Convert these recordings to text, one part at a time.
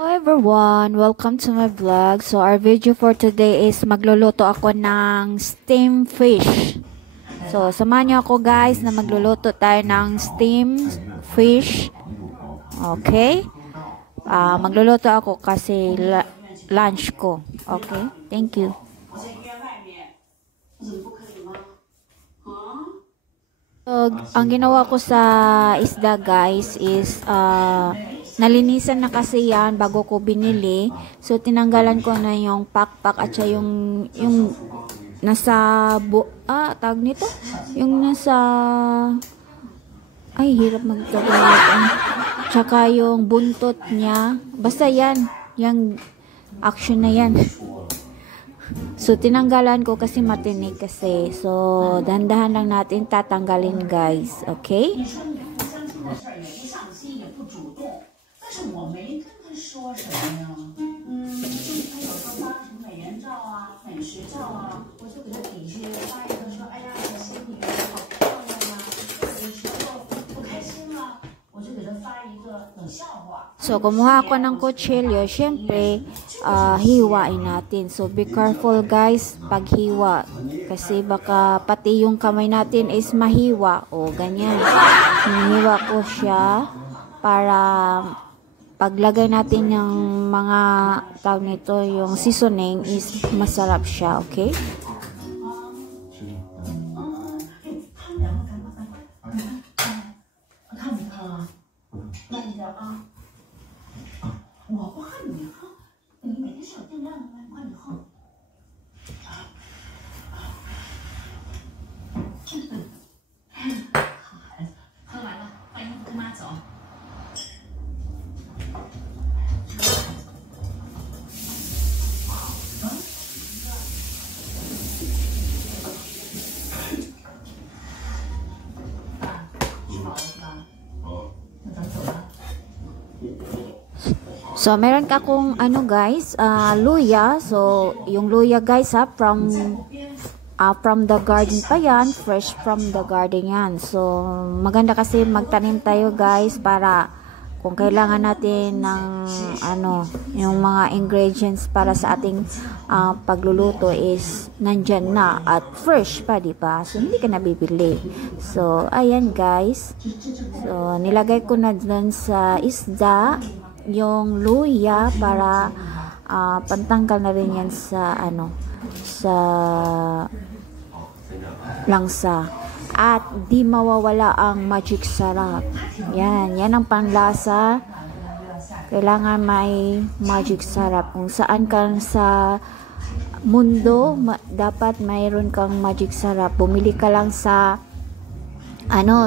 Hello everyone, welcome to my vlog. So our video for today is magluluto ako ng steam fish. So samahan niyo ako guys na magluluto tayo ng steam fish. Okay? Magluluto ako kasi lunch ko. Okay? Thank you. So, ang ginawa ko sa isda guys is nalinisan na kasi yan bago ko binili. So tinanggalan ko na yung pakpak at sya yung nasa tawag nito? Yung nasa hirap magkagalit. Tsaka yung buntot niya. Basta yan. Yung action na yan. So, tinanggalan ko kasi matinik kasi. So, dahan-dahan lang natin tatanggalin guys. Okay? So, kumuha ako ng kutsilyo. Siyempre, hiwain natin. So, be careful guys pag hiwa. Kasi baka pati yung kamay natin is mahiwa. O, ganyan. Hiniwa ko siya para paglagay natin yung mga tawag nito, yung seasoning is masarap siya. Okay? So, meron ka kung ano guys, luya. So, yung luya guys from the garden pa yan. Fresh from the garden yan. So, maganda kasi magtanim tayo guys para kung kailangan natin ng yung mga ingredients para sa ating pagluluto is nandyan na at fresh pa, diba? So, hindi ka nabibili. So, ayan guys. So, nilagay ko na dun sa isda yung luya para pantanggal na rin yan sa sa langsa at di mawawala ang magic sarap. Yan ang panlasa. Kailangan may magic sarap. Kung saan ka sa mundo dapat mayroon kang magic sarap. Bumili ka lang sa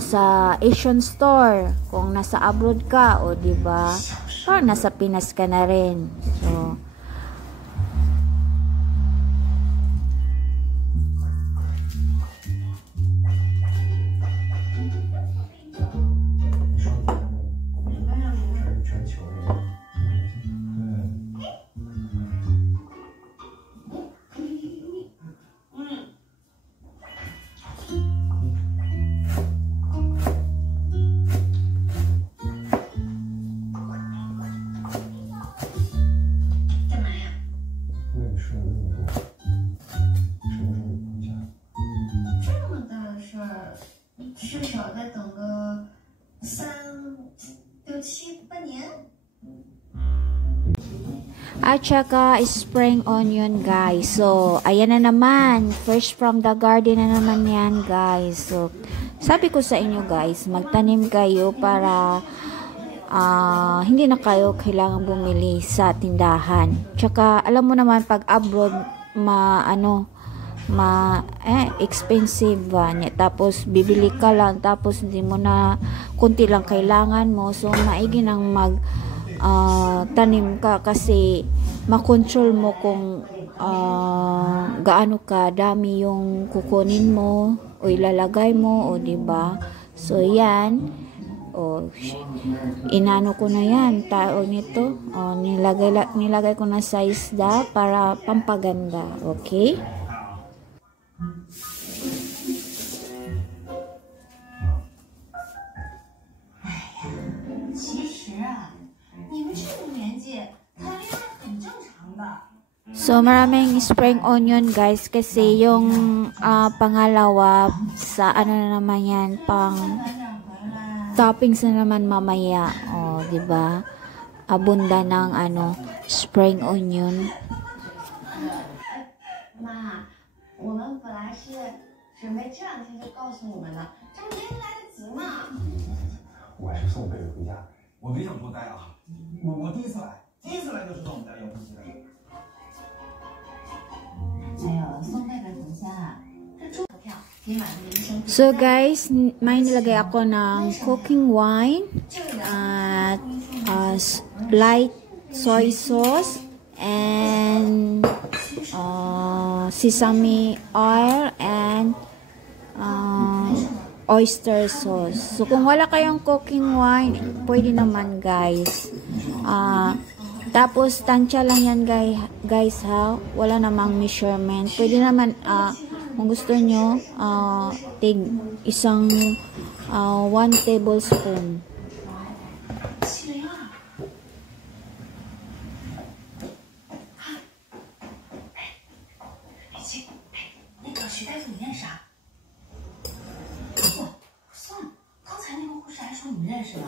sa Asian store kung nasa abroad ka, o diba, or nasa Pinas ka na rin. So, at saka spring onion guys. So, ayan na naman. Fresh from the garden na naman yan guys. So, sabi ko sa inyo guys, magtanim kayo para hindi na kayo kailangan bumili sa tindahan. Tsaka, alam mo naman pag abroad, expensive tapos bibili ka lang tapos hindi mo na, kunti lang kailangan mo. So, maigi nang tanim ka kasi makontrol mo kung gaano ka dami yung kukunin mo o ilalagay mo, o diba? So yan, inano ko na yan, tao nito, nilagay ko na sa isda para pampaganda. Okay? 其实啊，你们这个年纪 So, maraming spring onion guys kasi yung pangalawa sa ano na naman yan, pang toppings na naman mamaya. O, diba? Abunda ng ano, spring onion. 妈，我们本来是准备这两天就告诉你们的，这不没来得及吗？我还是送贝贝回家，我没想多待啊。我第一次来就知道我们家有呼吸的。还有送贝贝回家，这住票可以买个民生。 So guys, may nilagay ako ng cooking wine at light soy sauce and sesame oil and oyster sauce. So kung wala kayong cooking wine, pwede naman guys. Tapos tansya lang yan guys ha. Wala namang measurement. Pwede naman kung gusto nyo isang 1 tablespoon. 那个徐大夫，你认识啊？不算，刚才那个护士还说你认识呢。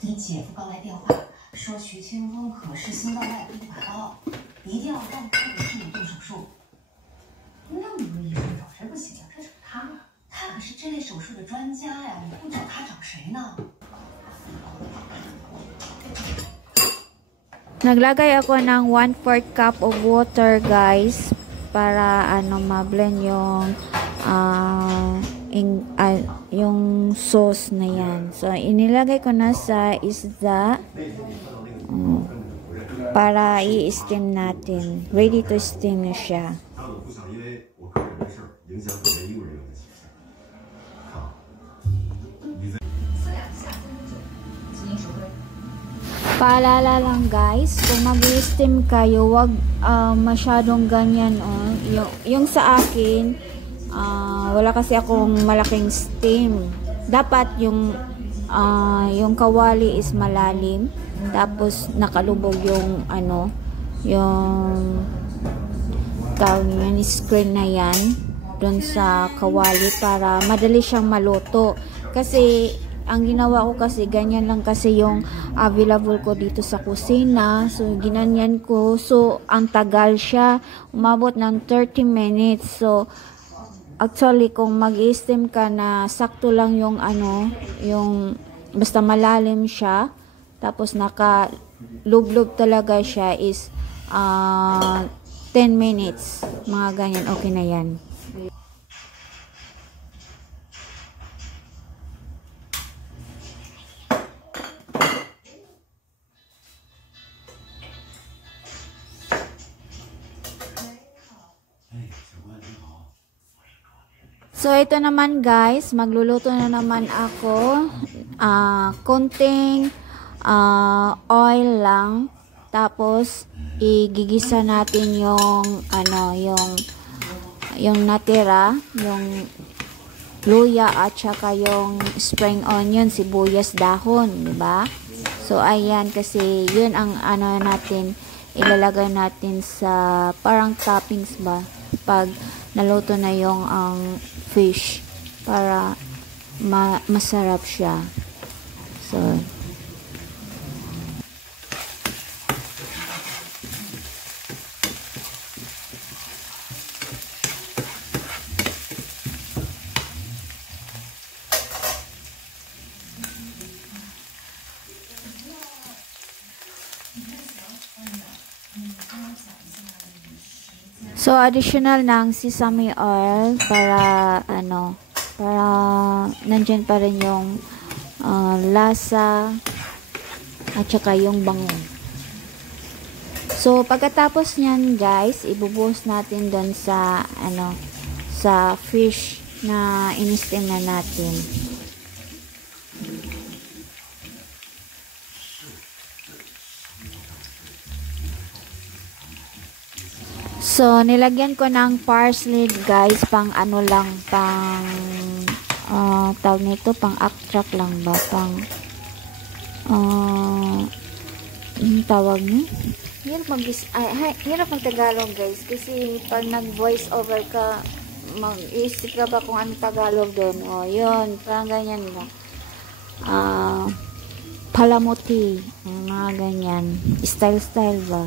你姐夫刚来电话说徐清风可是心脏外科一把刀，一定要让他给弟弟动手术。那么多医生找谁不行啊？这找他，他可是这类手术的专家呀！你不找他找谁呢？ Naglagay ako ng 1/4 cup of water guys para ma-blend yung sauce na yan. So inilagay ko na sa isda para i-steam natin. Ready to steam na siya. Paalala lang guys, kung mag-steam kayo, wag masyadong ganyan yung sa akin, wala kasi akong malaking steam. Dapat yung kawali is malalim, tapos nakalubog yung yung tawag yan, screen na yan dun sa kawali para madali siyang maluto. Kasi ang ginawa ko kasi ganyan lang kasi yung available ko dito sa kusina. So ginanyan ko. So ang tagal siya. Umabot ng 30 minutes. So actually kung mag-steam ka na sakto lang yung yung basta malalim siya. Tapos naka-lub-lub talaga siya is 10 minutes. Mga ganyan. Okay na yan. So, ito naman guys, magluluto na naman ako. Konting oil lang. Tapos, igigisa natin yung yung natira, yung luya at saka yung spring onion, sibuyas, dahon, diba? So, ayan, kasi yun ang natin, ilalagay natin sa parang toppings ba? Pag naluto na yung fish para masarap siya. So So, additional ng sesame oil para para nandyan pa rin yung lasa at saka yung bango. So, pagkatapos nyan guys, ibubuhos natin doon sa sa fish na in-steam na natin. So, nilagyan ko ng parsley guys, pang lang, pang tawag nito, pang extract lang ba, pang Ang tawag niya? Hirap mag-Tagalog guys. Kasi pag nag-voice over ka, mag-isip ka ba kung anong Tagalog doon. O, yun. Parang ganyan ba. Palamuti. Mga ganyan. Style ba.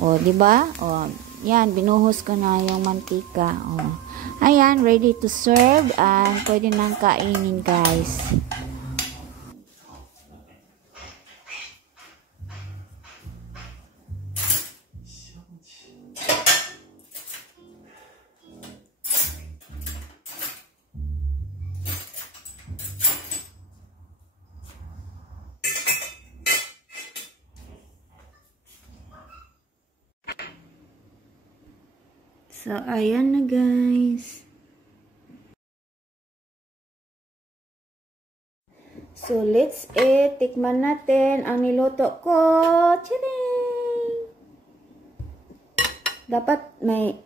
O, diba? O, yan. Binuhos ko na yung mantika. O. Ayan. Ready to serve. And pwede nang kainin guys. So, ayan na guys. So, let's eat. Tikman natin ang niluto ko. Tcharing! Dapat may